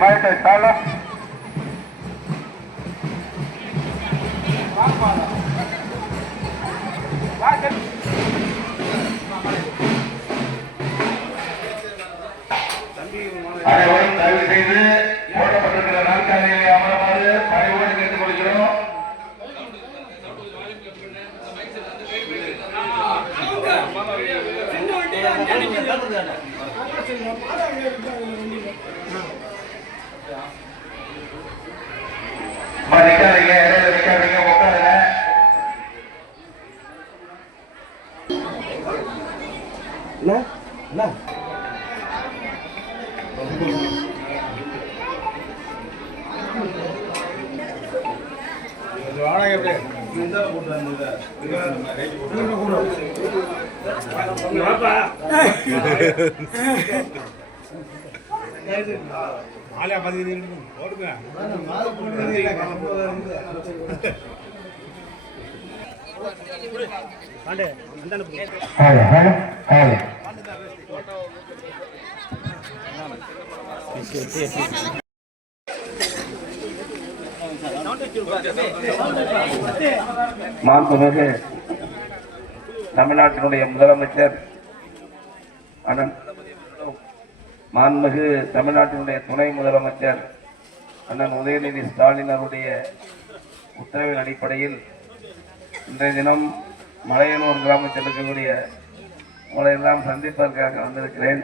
Maite Sala. அனைவரும் தயவு செய்து போடப்பட்டிருக்கிற நாற்காலியை அமருமாறு பணிவோடு கேட்டுக் கொள்கிறோம். நிக்காதீங்க, இடையில நிக்காதீங்க, உட்காருங்க. மாண்புமிகு தமிழ்நாட்டினுடைய முதலமைச்சர் அண்ணன், மாண்புமிகு தமிழ்நாட்டினுடைய துணை முதலமைச்சர் அண்ணன் உதயநிதி ஸ்டாலின் அவருடைய உத்தரவின் அடிப்படையில் இன்றைய தினம் மலையனூர் கிராமத்தில் இருக்கக்கூடிய உங்களை எல்லாம் சந்திப்பதற்காக வந்திருக்கிறேன்.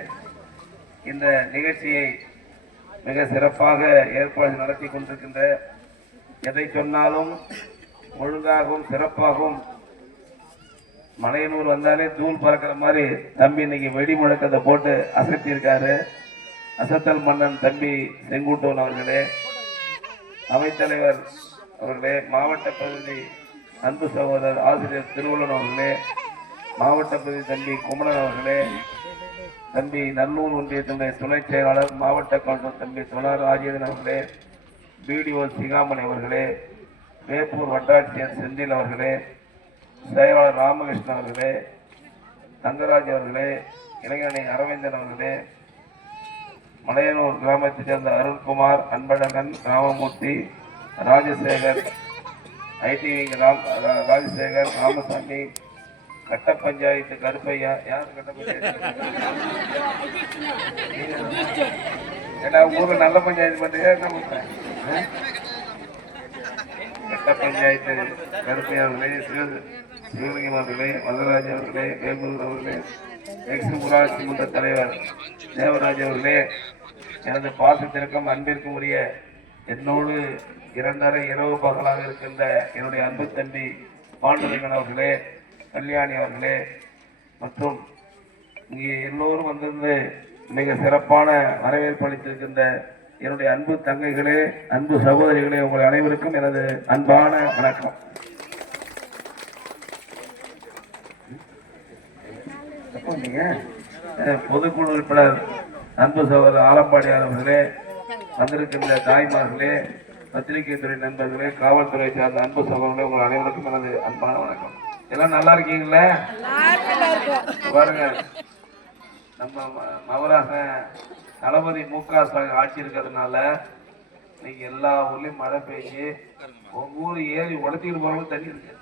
இந்த நிகழ்ச்சியை மிக சிறப்பாக ஏற்பாடு நடத்தி கொண்டிருக்கின்ற, எதை சொன்னாலும் ஒழுங்காகவும் சிறப்பாகவும், மலையனூர் வந்தாலே தூள் பறக்கிற மாதிரி தம்பி இன்னைக்கு வெடி முழக்கத்தை போட்டு அசத்தியிருக்காரு. அசத்தல் மன்னன் தம்பி செங்குட்டோன் அவர்களே, அவைத்தலைவர் அவர்களே, மாவட்ட பகுதி அன்பு சகோதரர் ஆசிரியர் திருவள்ளன் அவர்களே, மாவட்ட பகுதி தம்பி குமரன் அவர்களே, தம்பி நல்லூர் ஒன்றியத்தினுடைய துணை செயலாளர் மாவட்ட கவுன்சிலர் தம்பி தொழர் ராஜேந்திரன் அவர்களே, பிடிஓ சிகாமணி அவர்களே, வேப்பூர் வட்டாட்சியர் செந்தில் அவர்களே, செயலாளர் ராமகிருஷ்ணன் அவர்களே, தங்கராஜ் அவர்களே, இளைஞரணி அரவிந்தன் அவர்களே, மலையனூர் கிராமத்தைச் சேர்ந்த அருண்குமார், அன்பழகன், ராமமூர்த்தி, ராஜசேகர், ஐடி ராஜசேகர், ராமசாமி, கட்ட பஞ்சாயத்து கருப்பையா, யார் கட்ட பஞ்சாயத்து? ஏன்னா ஊர்ல நல்ல பஞ்சாயத்து பண்றீங்க, என்ன பண்றேன்? கட்ட பஞ்சாயத்து கருப்பையா அவர்களே, சிவலிங்கம் அவர்களே, வரதராஜ் அவர்களே, வேம்பூர் அவர்களே, எக்ஸ் ஊராட்சி மன்ற தலைவர் தேவராஜ் அவர்களே, எனது பாசத்திற்கும் அன்பிற்கும் உரிய என்னோடு இரண்டரை இரவு பகலாக இருக்கின்ற என்னுடைய அன்பு தம்பி பாண்டுரங்கன் அவர்களே, கல்யாணி அவர்களே, மற்றும் இங்கே எல்லோரும் வந்திருந்து மிக சிறப்பான வரவேற்பு அளித்திருக்கின்ற என்னுடைய அன்பு தங்கைகளே, அன்பு சகோதரிகளே, உங்கள் அனைவருக்கும் எனது அன்பான வணக்கம். பொதுக்குழு உறுப்பினர் அன்பு சகோதரர் ஆலம்பாடியார் அவர்களே, வந்திருக்கின்ற தாய்மார்களே, பத்திரிகை துறை நண்பர்களே, காவல்துறை சார்ந்த அன்பு சகோதரர்களே, உங்கள் அனைவருக்கும் எனது அன்பான வணக்கம். எல்லாம் நல்லா இருக்கீங்களா? பாருங்க, நம்ம மகாராஷ்டிர தளபதி மு.க. ஸ்டாலின் ஆட்சி இருக்கிறதுனால நீங்க எல்லா ஊர்லயும் மழை பெய்ஞ்சு உங்க ஊர் ஏறி உடச்சிக்கிட்டு போறவங்க தண்ணி இருக்கு.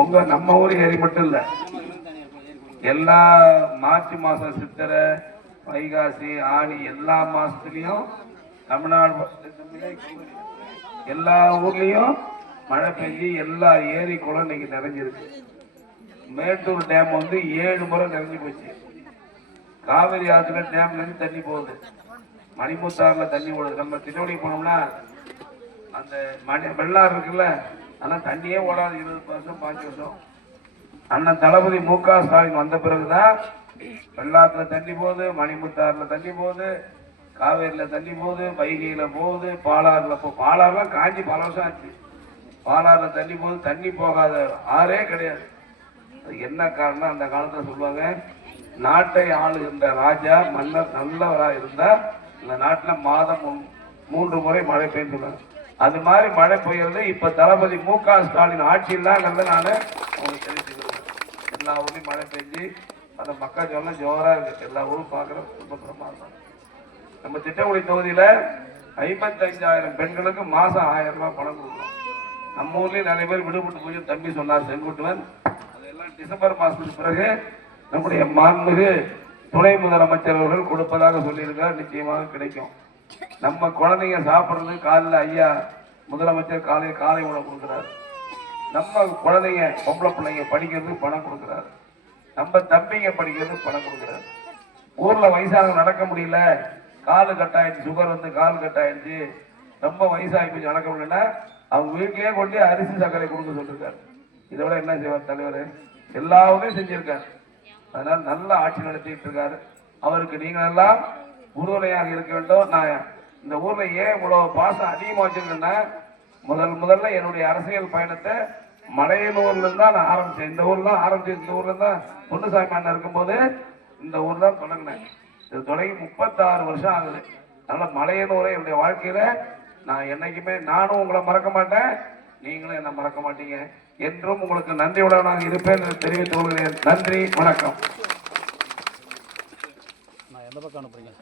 உங்க நம்ம ஊர் ஏரி மட்டும் இல்ல, எல்லா மார்ச் மாசம் சித்திரை வைகாசி ஆடி எல்லா மாசத்துலயும் தமிழ்நாடு எல்லா ஊர்லயும் மழை பெய்ஞ்சு எல்லா ஏரி குளம் இன்னைக்கு நிறைஞ்சிருக்கு. மேட்டூர் டேம் வந்து 7 முறை நிறைஞ்சு போச்சு. காவிரி ஆத்துல டேம்ல இருந்து தண்ணி போகுது, மணிமுத்தாறுல தண்ணி ஓடுது. நம்ம திருவண்ணி போனோம்னா அந்த வெள்ளாறு இருக்குல்ல, ஆனா தண்ணியே ஓடாது. 20 வருஷம் 5 வருஷம். அண்ணன் தளபதி மு.க. ஸ்டாலின் வந்த பிறகுதான் வெள்ளாத்துல தண்ணி போகுது, மணிமுத்தாறுல தண்ணி போகுது, காவேரியில தண்ணி போகுது, வைகையில போகுது, பாலாறுல பாலாறுலாம் காஞ்சி பல வருஷம் ஆச்சு. பாலாறுல தண்ணி போகுது. தண்ணி போகாத ஆறே கிடையாது. என்ன காரணம்? அந்த காலத்துல சொல்லுவாங்க, நாட்டை ஆளுகின்ற ராஜா மன்னர் நல்லவராக இருந்தால் இந்த நாட்டில் மாதம் 3 முறை மழை பெய்யுங்க. அது மாதிரி மழை பெய்யறது இப்ப தளபதி மு.க. ஸ்டாலின் ஆட்சியில் தான் நான் உங்களுக்கு தெரிவிச்சுக்கிறேன். எல்லா ஊர்லயும் மழை பெஞ்சு அந்த மக்கள் சொல்ல ஜோரா இருக்கு. எல்லா ஊரும் பாக்குற ரொம்ப பிரமாதம். நம்ம திட்டக்குடி தொகுதியில 55,000 பெண்களுக்கு மாசம் 1000 ரூபாய் பணம் கொடுக்கணும். நம்ம ஊர்லயும் நிறைய பேர் விடுபட்டு போய் தம்பி சொன்னார் செங்குட்டுவன். அதெல்லாம் டிசம்பர் மாசத்துக்கு பிறகு நம்முடைய மாண்புமிகு துணை முதலமைச்சர் அவர்கள் கொடுப்பதாக சொல்லியிருக்கார். நிச்சயமாக கிடைக்கும். நம்ம குழந்தைங்க சாப்பிடுறது காலையில் ஐயா முதலமைச்சர் காலை உணவு கொடுக்குறாரு. நம்ம குழந்தைங்க பொம்பளை பிள்ளைங்க படிக்கிறதுக்கு பணம் கொடுக்குறாரு. நம்ம தம்பிங்க படிக்கிறதுக்கு பணம் கொடுக்குறாரு. ஊர்ல வயசானவங்க நடக்க முடியல, காலு கட்டாயிடுச்சு, சுகர் வந்து காலு கட்டாயிடுச்சு, ரொம்ப வயசாகி போய் நடக்க முடியலன்னா அவங்க வீட்லயே கொண்டு அரிசி சர்க்கரை கொடுக்க சொல்லிருக்காரு. இதை விட என்ன செய்வார் தலைவர்? எல்லாமே செஞ்சிருக்காரு. அதனால நல்ல ஆட்சி நடத்திட்டு இருக்காரு. அவருக்கு நீங்கள் எல்லாம் உறுதுணையாக இருக்க வேண்டும். நான் இந்த ஊர்ல ஏன் இவ்வளவு பாசம் அதிகமா வச்சிருக்கேன்னா, முதல்ல என்னுடைய அரசியல் பயணத்தை மலையனூர்ல இருந்தா நான் ஆரம்பிச்சேன். இந்த ஊர்ல ஆரம்பிச்சேன். இந்த ஊர்ல தான் பொன்னுசாமி அண்ணன் இருக்கும்போது இந்த ஊர் தான் தொடங்கினேன். இது தொடங்கி 36 வருஷம் ஆகுது. அதனால மலையனூரை என்னுடைய வாழ்க்கையில நான் என்னைக்குமே நானும் உங்களை மறக்க மாட்டேன், நீங்களும் என்ன மறக்க மாட்டீங்க. என்றும் உங்களுக்கு நன்றியுடன் நான் இருப்பேன் என்று தெரிவித்துக் கொள்கிறேன். நன்றி, வணக்கம். நான் எந்த பக்கம் அனுப்புறீங்க?